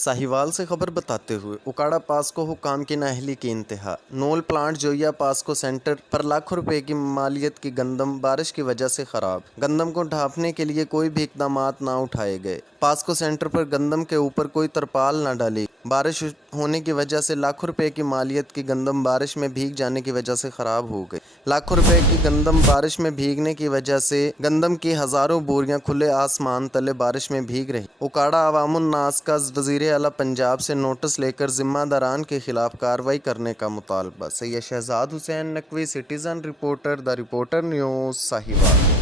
साहिवाल से खबर बताते हुए उकाड़ा पास्को हुकाम की नाअहली की इंतहा। नोल प्लांट जोया पास्को सेंटर पर लाखों रुपए की मालियत की गंदम बारिश की वजह से खराब। गंदम को ढांपने के लिए कोई भी इकदाम ना उठाए गए। पास्को सेंटर पर गंदम के ऊपर कोई तरपाल न डाली। बारिश होने की वजह से लाखों रुपए की मालियत की गंदम बारिश में भीग जाने की वजह से खराब हो गई। लाखों रुपए की गंदम बारिश में भीगने की वजह से गंदम की हजारों बोरियां खुले आसमान तले बारिश में भीग रही। उकाड़ा अवामुन नास का वजीर आला पंजाब से नोटिस लेकर जिम्मेदारान के खिलाफ कार्रवाई करने का मुतालबा। Syed Shahzad Hussain Naqvi, citizen reporter, the reporter news, Sahiwal.